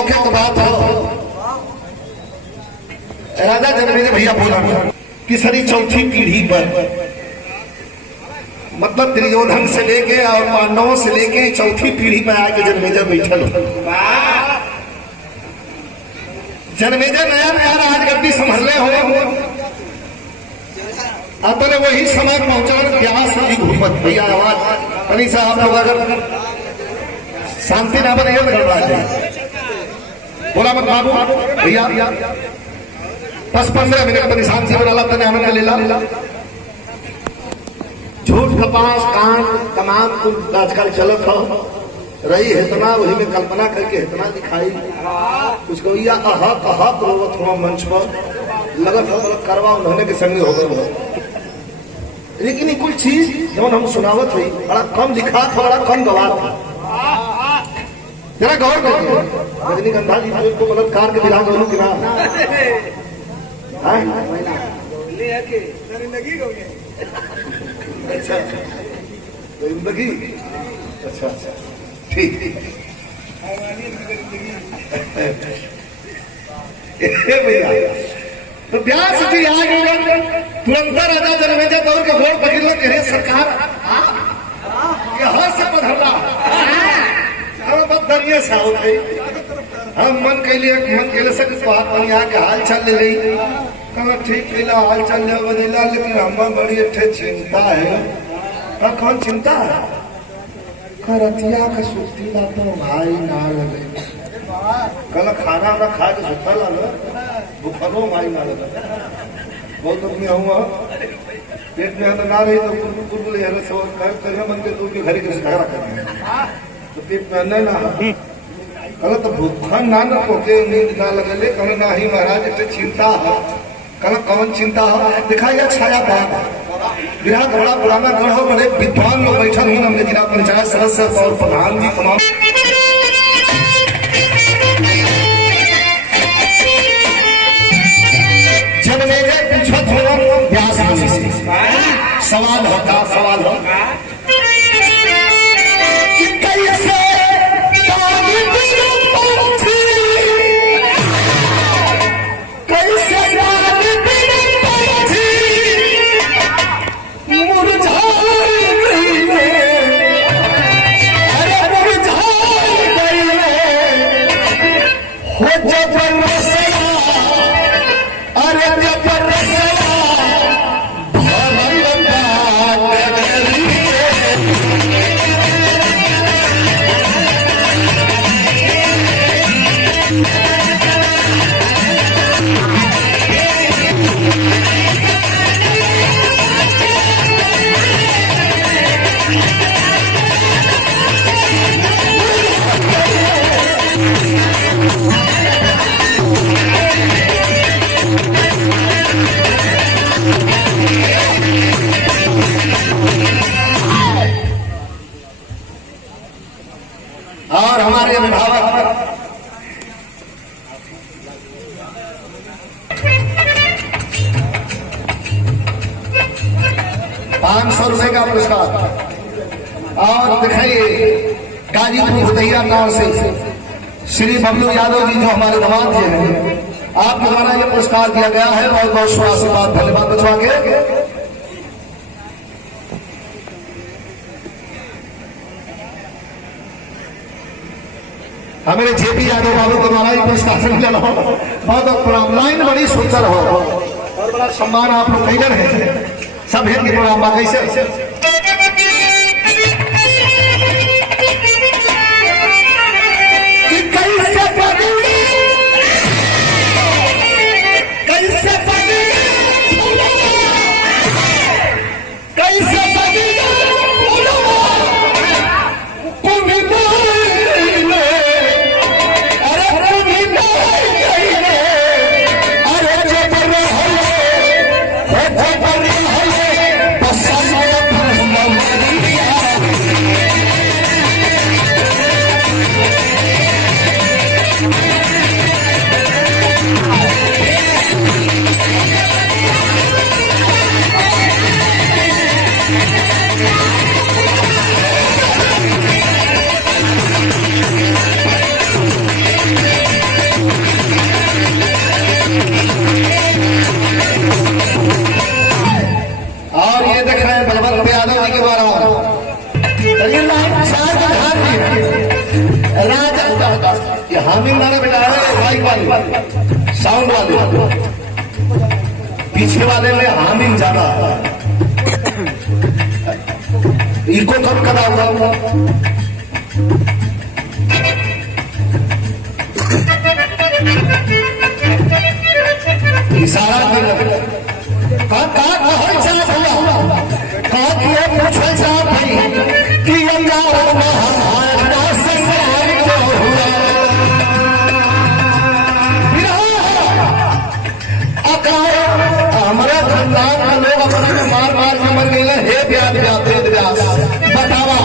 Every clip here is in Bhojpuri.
मौके की बात हो, राजा जनमेजय भैया बोला कि सरी चौथी पीढ़ी पर, मतलब दुर्योधन से लेके और पांडवों से लेके चौथी पीढ़ी पर आके जनमेजय बैठल हो। जनमेजय नया नया राजगद्दी संभले हो, अपने वही समय पहुंचल व्यास की घूमत। भैया आवाज अली साहब लोग अगर शांति ना बने बोला मत बाबू भैया 10-15 मिनट पर शांति बना तने आनंद लेला। झूठ कपास कान तमाम कुछ आजकल चलत हो रही है, इतना वही में कल्पना करके इतना दिखाई कुछ कहिया अहक रोवत हुआ मंच पर लगत हो मतलब करवा उन्होंने के संग हो गए। लेकिन कुछ चीज जब हम सुनावत हुई बड़ा कम लिखा था, बड़ा कम गवा था। जरा गौर करिए रजनीगंधा जी को बलात्कार के विधान दोनों गिरा अच्छा जिंदगी अच्छा अच्छा ठीक भैया। तो व्यास जी आ गए तुरंत राजा जनमेजय दौड़ के गोड़ पकड़ के सरकार से पधरला दरिये से आओ भाई। हम मन कैले से बात बनी आके हाल चाल ले रही कहा ठीक कैला हाल चाल ले बदला, लेकिन हमें बड़ी अच्छे चिंता है। कौन चिंता है? रतिया का सुती ला तो भाई ना लगे, कल खाना ना खा के सुता ला बुखारो भाई ना लगे। बहुत आदमी हुआ पेट में तो ना रही तो पूर्व मन के दूर के घर के झगड़ा कर तो पेट में अन्य ना कल तो भूखा ना न पोके नींद ना लगले। कल ना ही महाराज इतने चिंता है। कल कौन चिंता है? दिखाया छाया बाग विराट बड़ा पुराना गढ़ हो, बड़े विद्वान लोग बैठल हूँ। हमने जिला पंचायत सदस्य और प्रधान जी तमाम जनमेजय पूछत हो व्यास जी से सवाल होता सवाल हो और हमारे अभिभावक 500 रुपए का पुरस्कार। और दिखाइए गाजीपुर भुतैया गांव से श्री बबलू यादव जी जो हमारे दामाद जी हैं, आपके द्वारा ये पुरस्कार दिया गया है। बहुत बहुत शुभ आशीर्वाद, धन्यवाद बचवा के। हमारे जेपी यादव बाबू के द्वारा ये पुरस्कार मिला हो। बहुत प्रणाम। लाइन बड़ी सुंदर हो और बड़ा सम्मान आप लोग कैलर है। सब हेत की प्रणाम बा कैसे हार्मिंग गाना बेटा है, माइक वाले, साउंड वाले, पीछे वाले में हार्मिंग ज्यादा, इको कम करा होगा। इशारा कर हमारा खानदान का लोग अपने मार मार के मर गए। हे ब्याज बतावा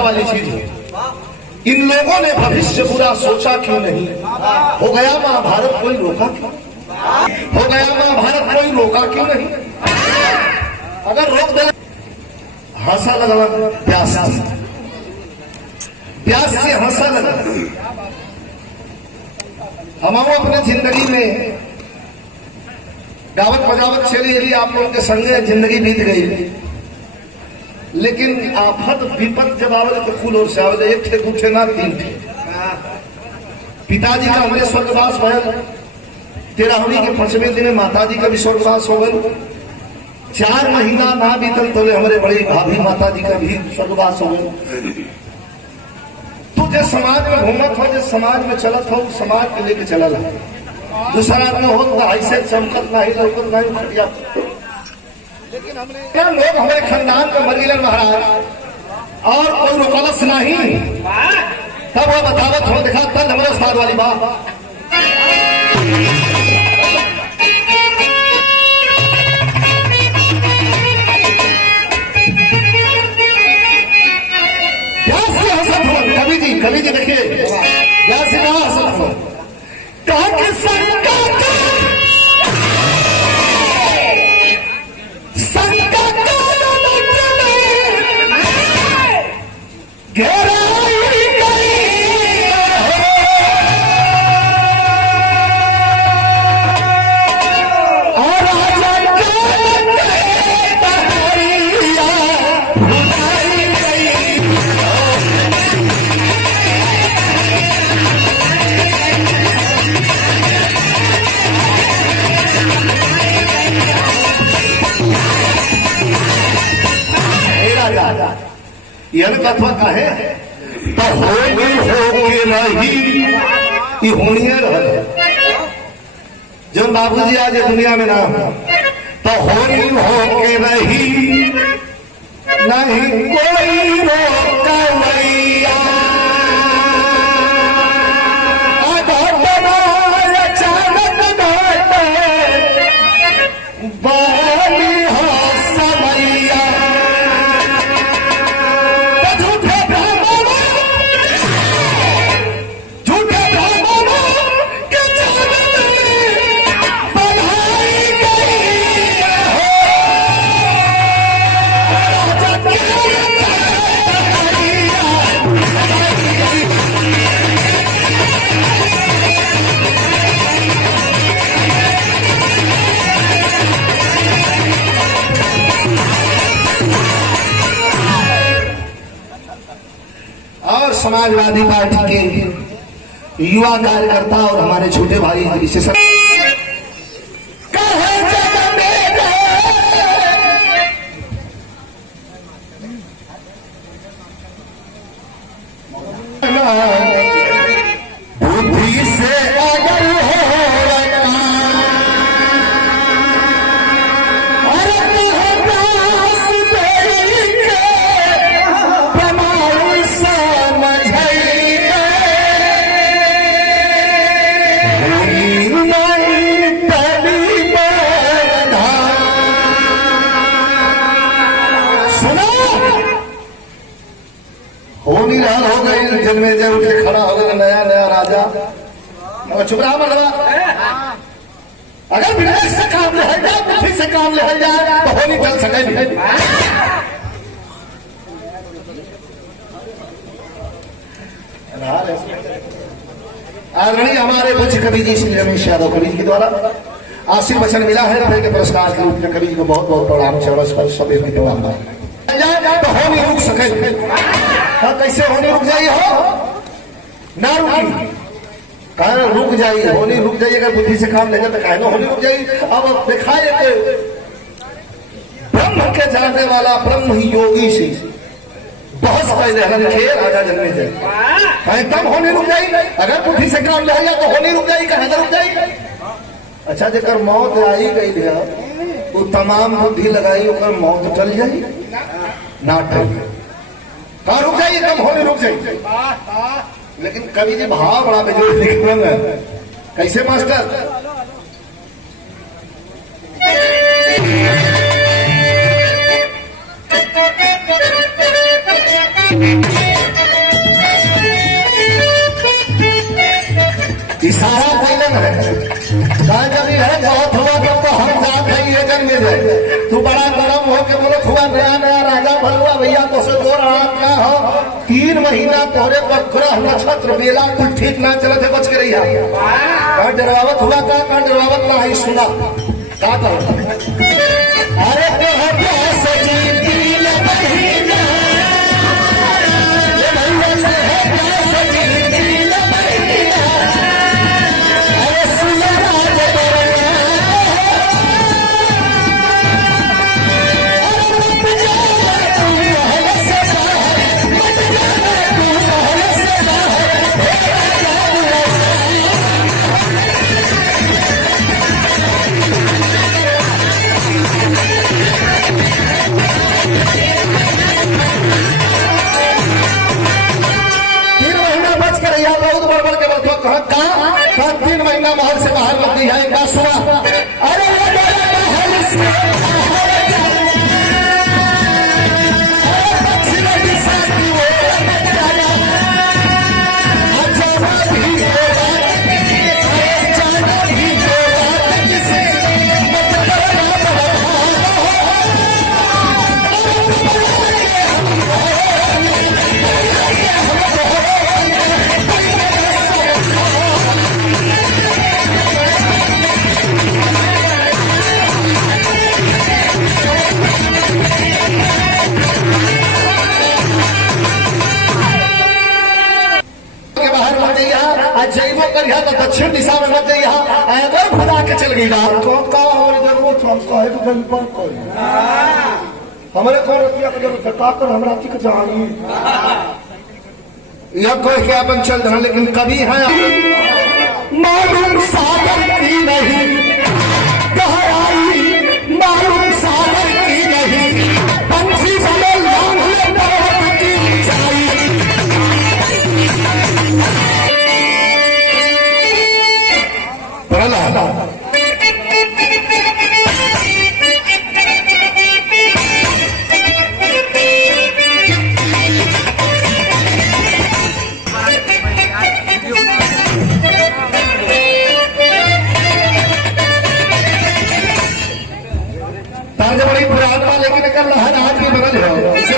वाली चीज है। इन लोगों ने भविष्य बुरा सोचा क्यों नहीं? हो गया महाभारत, कोई रोका क्यों? हो गया महाभारत, कोई रोका क्यों नहीं? अगर रोक दे हंसा लगा प्यास से हंसा लगा। हम अपने जिंदगी में गावत बजावत चली यदि आप लोगों के संगे जिंदगी बीत गई, लेकिन आफत विपत जब आवल तो फूल और से आवल, एक थे दू थे ना तीन थे। पिताजी का हमारे स्वर्गवास भयल, 13वीं के 5वें दिन माता जी का भी स्वर्गवास हो गए। 4 महीना ना बीतल तो हमारे बड़ी भाभी माता जी का भी स्वर्गवास हो गए। तू जिस समाज में घूमत हो, जिस समाज में चलत हो, समाज के लेके चलल है। दूसरा में हो तो ऐसे चमकत नहीं लौकत नहीं खटिया। लेकिन क्या लोग हमारे खानदान में मर गए महाराज, और कोई रुकलस नहीं। तब वो बतावत हो देखा तब हमारे साथ वाली बात। कवि जी देखिए से हंसत हो कहा कि यह कथवा का है तो होके नहीं होनिया जो बाबूजी आज दुनिया में ना तो होनी होके नहीं कोई रोकवैया। समाजवादी पार्टी के युवा कार्यकर्ता और हमारे छोटे भाई इसे सब जन्मेजय उठ के खड़ा हो गया नया नया राजा। मगर चुप रहा मलबा, अगर विदेश से काम ले जाए बुद्धि से काम ले जाए तो हो नहीं चल सके। आदरणीय हमारे पूज्य कवि जी श्री रमेश यादव कवि के द्वारा आशीर्वचन मिला है रुपए के पुरस्कार के रूप में। कवि जी को बहुत बहुत प्रणाम, चरण स्पर्श सभी की प्रणाम। तो हो नहीं रुक सके, कैसे होने रुक जाइए, हो ना रुकी कहा रुक जाइए, होनी रुक जाइए। अगर बुद्धि से काम लेंगे तो कहे होनी रुक जाइए। अब दिखाए कि ब्रह्म के जानने वाला ब्रह्म ही योगी से बहुत पहले हलन खे राजा जन्मेजय एकदम होनी रुक जाई। अगर बुद्धि से काम ले तो होनी रुक जाई, कहे रुक जाई। अच्छा जेकर मौत आई गई है वो तमाम बुद्धि लगाई ओकर मौत टल जाई ना टल, कहा रुक जाइए एकदम होनी रुक जाई। लेकिन कवि जी भाव बड़ा बेजोड़ लिख रहे हैं। कैसे मास्टर? इशारा कैलन है, कहा जब है बहुत हुआ तब तो हम जात है ये जन्मेजय। तू बड़ा गरम हो के बोलो हुआ नया नया राजा भलुआ भैया तो से दो रहा क्या हो 3 महीना तोरे पर ग्रह नक्षत्र बेला कुछ ठीक ना चलते बच के रही है। डरवावत हुआ का डरवावत ना ही सुना का अरे कहा 3 महीना महल से बाहर मत जाएगा सुना। अरे महल से जैबो करिया तो दक्षिण दिशा में मत जाइए। अगर खुदा के चल गई बात तो का हमारी जरूरत हम कहे तो गल पर कोई हमारे को रुपया की जरूरत का कर हमरा की जानी यह कोई के अपन चल रहा। लेकिन कभी है मालूम सागर की नहीं गहराई, मालूम सागर की नहीं पंछी बने लांग पर्वत की ऊंचाई। बड़ी पुराना लेकिन कर लहर आज भी बगल है इसे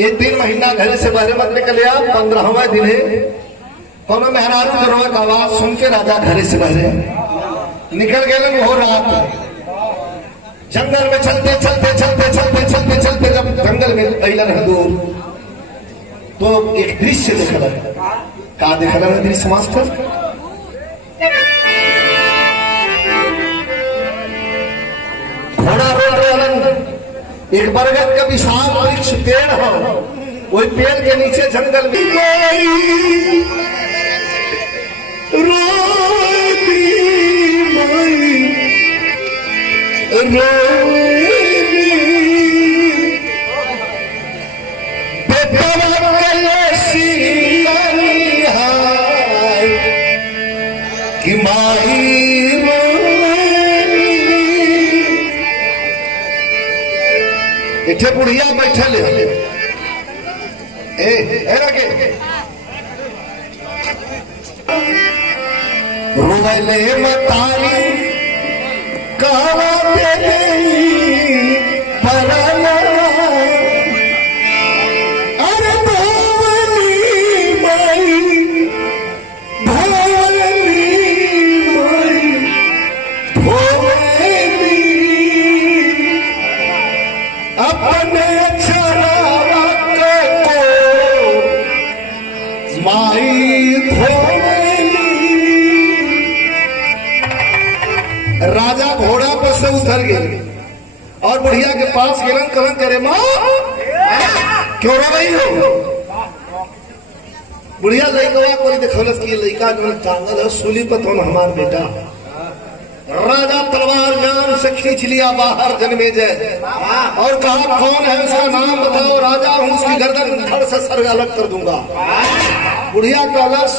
ये 3 महीना घर से बाहर मत निकलिया। 15वां दिन है कोनो मेहरारू करवा का आवाज सुन के राजा घर से बाहर निकल गए। वो रात जंगल में चलते चलते चलते चलते चलते चलते जब जंगल में अलन दूर तो एक दृश्य देखल। का देखल दृश्य मास्टर? घोड़ा रोड रहलन। एक बरगद का विशाल वृक्ष पेड़ हो, वही पेड़ के नीचे जंगल में कि माई इठे बुढ़िया बैठल रोले मतारी कहवा परला अरे भवानी माई भवानी माई भवानी अपने छलावा को माई भवानी। राजा घोड़ा पर से उतर गए और बुढ़िया के पास गिरन कलन करे, माँ क्यों रो रही हो? बुढ़िया लड़का कोई देखलस कि लड़का जो टांगल है सूली पर तो हमार बेटा। राजा तलवार जान से खींच लिया बाहर जन्मे जय और कहा कौन है उसका नाम बताओ। राजा हूं, उसकी गर्दन धड़ से सर अलग कर दूंगा। बुढ़िया कहलस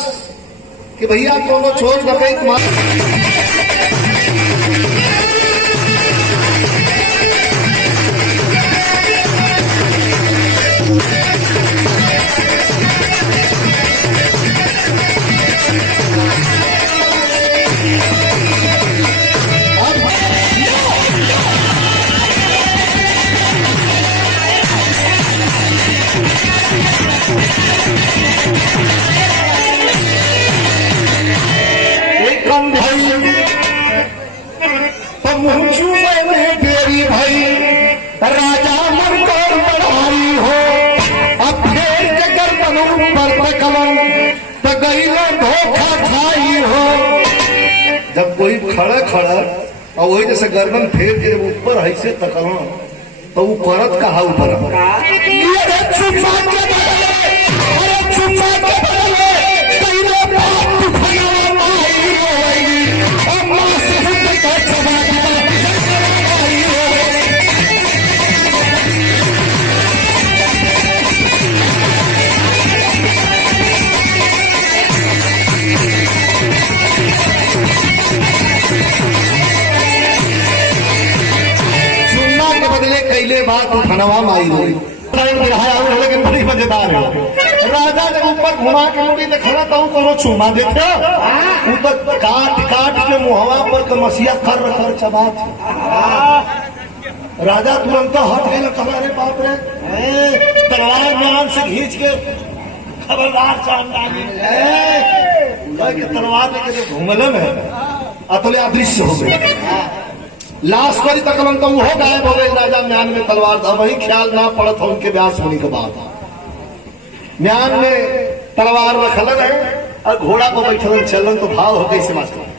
कि भैया कोनो छोड़ डकैत मार। राजा मन को बढ़ाई हो अब फेर के गर्दनों पर कलम तो गईलो धोखा खाई हो। जब कोई खड़ा खड़ा और वही जैसे गर्दन फेर के जब ऊपर ऐसे तकलो तो वो करत कहा ऊपर बात खनवा माई हुई लेकिन बड़ी मजेदार है। राजा जब ऊपर घुमा के मुड़ी देखा तो करो चूमा देते वो तो काट काट के मुहवा पर कमसिया कर कर चबा। राजा तुरंत हट गए, कहा रे बाप रे तलवार नाम से खींच के खबरदार तलवार लेके घूमल में अतले अदृश्य हो गए। लाश करी तकलन तो वो गायब हो गए। राजा म्यान में तलवार था, वही ख्याल ना पड़ा था उनके व्यास होने के बाद। म्यान में तलवार रखलन है और घोड़ा को बैठलन चलन तो भाव हो गई से मास्टर